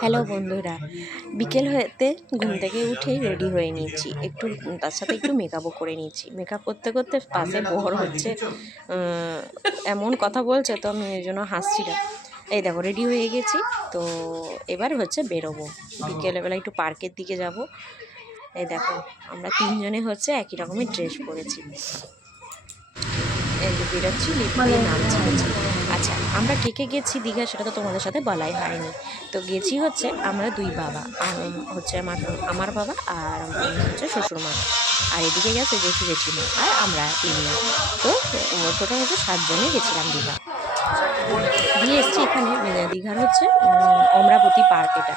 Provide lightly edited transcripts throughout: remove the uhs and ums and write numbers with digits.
Hello বন্ধুরা, বিকেল হতে ঘুম থেকে উঠেই রেডি হয়ে নিয়েছি, একটু তার সাথে একটু মেকআপও করে নিয়েছি। মেকআপ করতে করতে পাশে বর হচ্ছে এমন কথা বলছে, তো আমি এই জন্য হাসছিলাম। এই দেখো রেডি হয়ে গেছি, তো এবার হচ্ছে বেরোবো, বিকেলবেলা একটু পার্কের দিকে যাব। এই দেখো আমরা তিনজনে হচ্ছে একই রকমের ড্রেস পরেছি, এই যে বেরোচ্ছি, লিফট দিয়ে নামছি হচ্ছে। আচ্ছা, আমরা কে কে গেছি দীঘা সেটা তো তোমাদের সাথে বলাই হয়নি। তো গেছি হচ্ছে আমরা দুই বাবা, হচ্ছে আমার বাবা আর হচ্ছে শ্বশুরমা, আর এদিকে গেছে জেঠু জেঠিমা আর আমরা তিনজন। তো টোটাল হচ্ছে 7 জনে গেছিলাম দীঘা। দিয়ে এসছি এখানে দীঘার হচ্ছে অমরাবতী পার্ক এটা।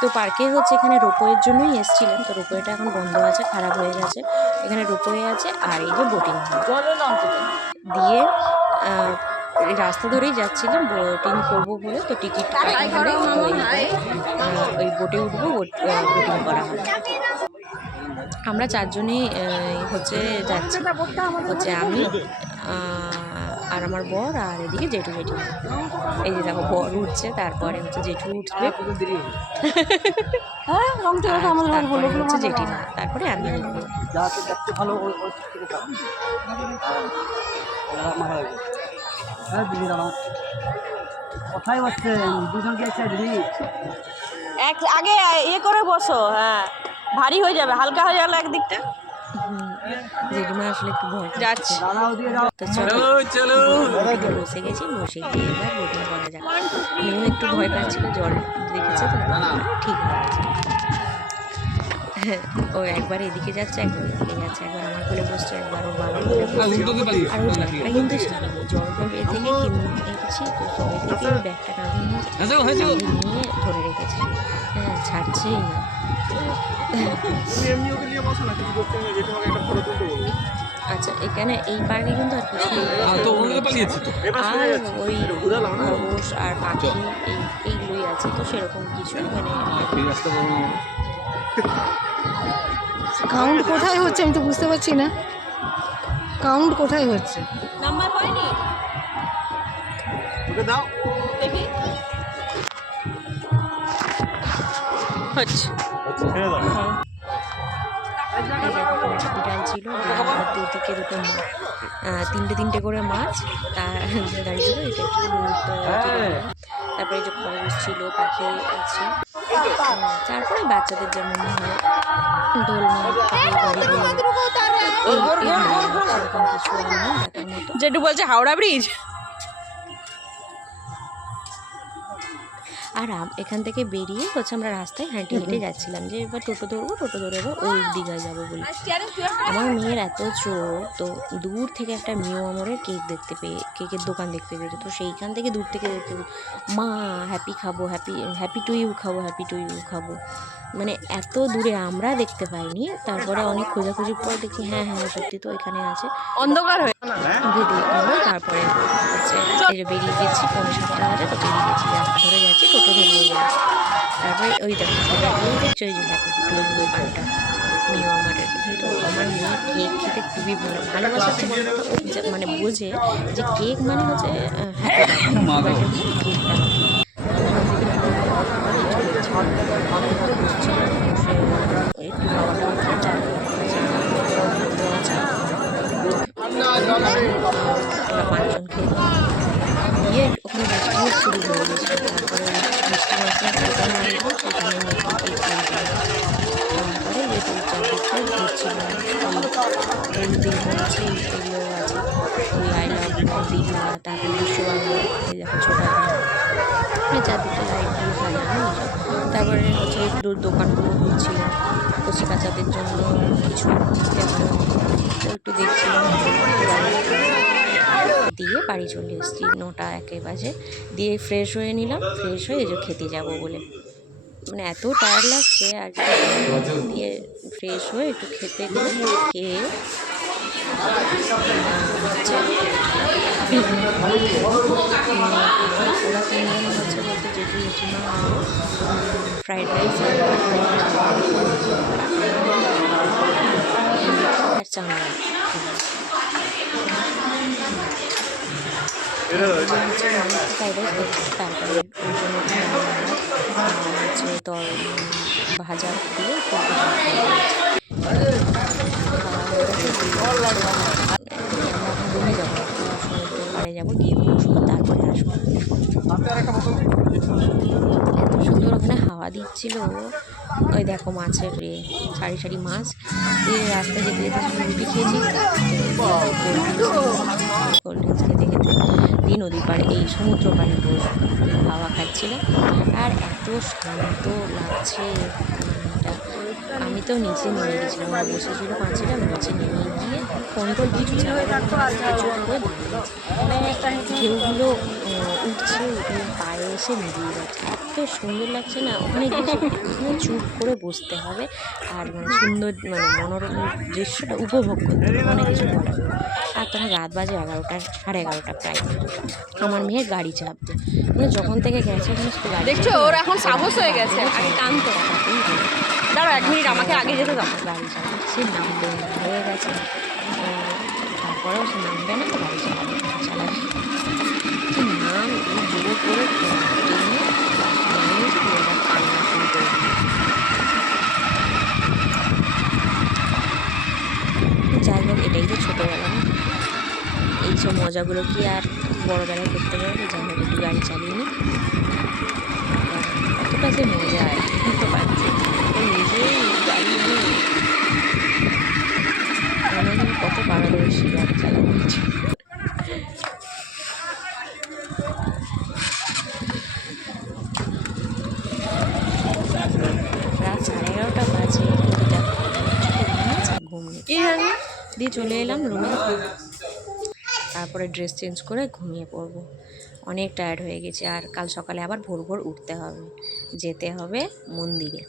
তো পার্কে হচ্ছে এখানে রোপওয়ের জন্যই এসেছিলাম, তো রোপওয়েটা এখন বন্ধ আছে, খারাপ হয়ে গেছে। এখানে রোপওয়ে আছে আর এই যে বোটিং দিয়ে এই রাস্তা ধরেই যাচ্ছিলাম বোটিং করবো বলে। তো টিকিট কাটা হলে ওই বোটে উঠবো, বোটিং করা হবে। আমরা 4 জনেই হচ্ছে যাচ্ছি, হচ্ছে আমি আর আমার বর আর এদিকে জেঠু জেঠিমা। এই যে দেখো বর উঠছে, তারপরে হচ্ছে জেঠু উঠবে, তারপরে হচ্ছে জেঠিমা, তারপরে আমি উঠবো। কোথায় বসছেন দুজন গেছে দিদি? আগে ইয়ে করে বসো, হ্যাঁ ভারী হয়ে যাবে, হালকা হয়ে গেল একদিকটা। জেঠিমা আসলে একটু ভয় যাচ্ছে, তো চলো বসে গেছি, বসে গিয়ে এবার বোটিং করা যাক। আমিও একটু ভয় পাচ্ছিল, জল দেখেছে তো ঠিক হয়ে গেছে। ও একবার এদিকে যাচ্ছে, একবার এদিকে যাচ্ছে, একবার আমার কোলে বসছে, একবার ওর বাবার কোলে বসছে। আর ওই ব্যাগটা কিন্তু সামনে জল টবে থেকে কিনেছি, তো তবে থেকে ওই ব্যাগটা নামিয়ে নিয়ে ধরে রেখেছি, হ্যাঁ ছাড়ছেই না। আচ্ছা, এখানে এই পার্কে কিন্তু আর কিছু আর ওই খরগোশ আর পাখি এইগুলোই আছে, তো সেরকম কিছু মানে কাউন্ট কোথায় হচ্ছে আমি তো বুঝতে পারছি না, কাউন্ট কোথায় হচ্ছে? নাম্বার হয়নি, ওকে দাও দেখি হচ্ছে। বিড়াল ছিল, দুদিকে দুটো তিনটে করে মাছ দাঁড়িয়েছিল, এটা একটু। তারপরে যে খরগোশ ছিল, পাখি আছে, তারপরে বাচ্চাদের যেমন হয় দোলনা, সেরকম কিছু দেখার মতো। যেটু বলছে হাওড়া ব্রিজ। আর এখান থেকে বেরিয়ে হচ্ছে আমরা রাস্তায় হেঁটে হেঁটে যাচ্ছিলাম, যে এবার টোটো ধরবো, টোটো ধরে এবার ওল্ড দীঘায় যাবো বলে। আমার মেয়ের এত চোখ, তো দূর থেকে একটা মিও আমরের কেক দেখতে পেয়ে, কেকের দোকান দেখতে পেয়েছে, তো সেইখান থেকে দূর থেকে দেখতে মা হ্যাপি খাবো, হ্যাপি টু ইউ খাবো, হ্যাপি টু ইউ খাবো, মানে এত দূরে আমরা দেখতে পাইনি। তারপরে অনেক খোঁজাখুঁজির পর দেখি হ্যাঁ সত্যি তো এখানে আছে, অন্ধকার হয়ে তারপরে হচ্ছে বেরিয়ে গেছি, 6:45 বাজে, তো বেরিয়ে গেছি, রাস্তা ধরে যাচ্ছি, টোটো ধরবো বলে। তারপরে ওই দেখো সবাই দেখছি, ওই যে দোকানটা মিও আমারের। তো আমার মেয়ে কেক খেতে খুবই ভালোবাসা ছিল, ও মানে বোঝে যে কেক মানে হচ্ছে পাঁচজন খেয়ে দিয়ে ওখানে বৃষ্টিও শুরু হয়ে গেছে। তারপরে বৃষ্টি সেখানে তারপরে যেহেতু চারদিকটা ঘুরছিল, দীঘা আছে, এগুলো আছে, ওই আই লাভ দীঘা, তারপরে বিশ্ববাংলা, এই দেখো ছোটা চারদিকটা লাইট দিয়ে সাজানো। তারপরে হচ্ছে একটু দোকানগুলো ঘুরছিলাম, কচি কাচাদের জন্য কিছু একটু দেখছিলাম, দিয়ে বাড়ি চলে এসেছি 9:01 বাজে। দিয়ে ফ্রেশ হয়ে নিলাম, ফ্রেশ হয়ে এই যে খেতে যাবো বলে, মানে এত টায়ার্ড লাগছে আর দিয়ে ফ্রেশ হয়ে একটু খেয়ে ওরা তিনজন হচ্ছে বলতে জেঠু জেঠিমা ফ্রাইড রাইস আর চাউমিন। ফ্রাইড রাইস করছি, তারপরে ওই জন্য হচ্ছে ভাজা দিয়ে ফুলকো শাক খাওয়া হয়েছে। আমরা রুমে যাবো, সমুদ্রের পাড়ে যাবো, গিয়ে বসবো, তারপরে আসবো। এত সুন্দর ওখানে হাওয়া দিচ্ছিল। ওই দেখো মাছের সারি সারি মাছ দিয়ে রাস্তায় যেতে যেতে রুটি খেয়েছি, কোল্ড ড্রিঙ্কস খেতে খেতে দিয়ে নদীর পাড়ে এই সমুদ্র পাড়ে বসে হাওয়া খাচ্ছিলাম। আর এত শান্ত লাগছে এটা। আমি তো নিচে নেমে গেছিলাম, আমরা বসেছিল পাঁচিলে, আমি নিচে নেমে গিয়ে কন্ট্রোল কিছু ঢেউগুলো উঠছে, উঠে পায়ে এসে মিলিয়ে যাচ্ছে। এত সুন্দর লাগছে না ওখানে গিয়ে, ওখানে চুপ করে বসতে হবে আর সুন্দর মনোরম দৃশ্যটা উপভোগ করতে হবে, অনেক কিছু বলার নেই। আর তখন রাত বাজে 11টা, 11:30 প্রায়। আমার মেয়ের গাড়ি চাপবে, যখন থেকে গেছে ওখানে শুধু গাড়ি দেখছো ওর এখন সাহস হয়ে গেছে, আগে কানতো। দাঁড়াও 1 মিনিট, আমাকে আগে যেতে দাও। গাড়ি চালাবে, সে নামবে না, হয়ে গেছে। তারপরেও সে নামবে না, গাড়ি চালাবে চালাবে কি নাম এই জোরে করে টেনে কান্না শুরু করে দিল। যাই হোক, এটাই তো ছোটোবেলা না, এইসব মজাগুলো কি আর বড়বেলায় করতে পারবে। যাই হোক, একটু গাড়ি চালিয়ে নিই, কতটা যে মজা আর বুঝতে পারছি। নিজেই গাড়ি নিয়ে মনে হয় কত পারদর্শী গাড়ি চালানো হচ্ছে। রাত 11:30 বাজে, ঘুম দিয়ে চলে এলাম রুমে। তারপরে ড্রেস চেঞ্জ করে ঘুমিয়ে পড়বো, অনেক টায়ার্ড হয়ে গেছে। আর কাল সকালে আবার ভোর ভোর উঠতে হবে, যেতে হবে মন্দিরে।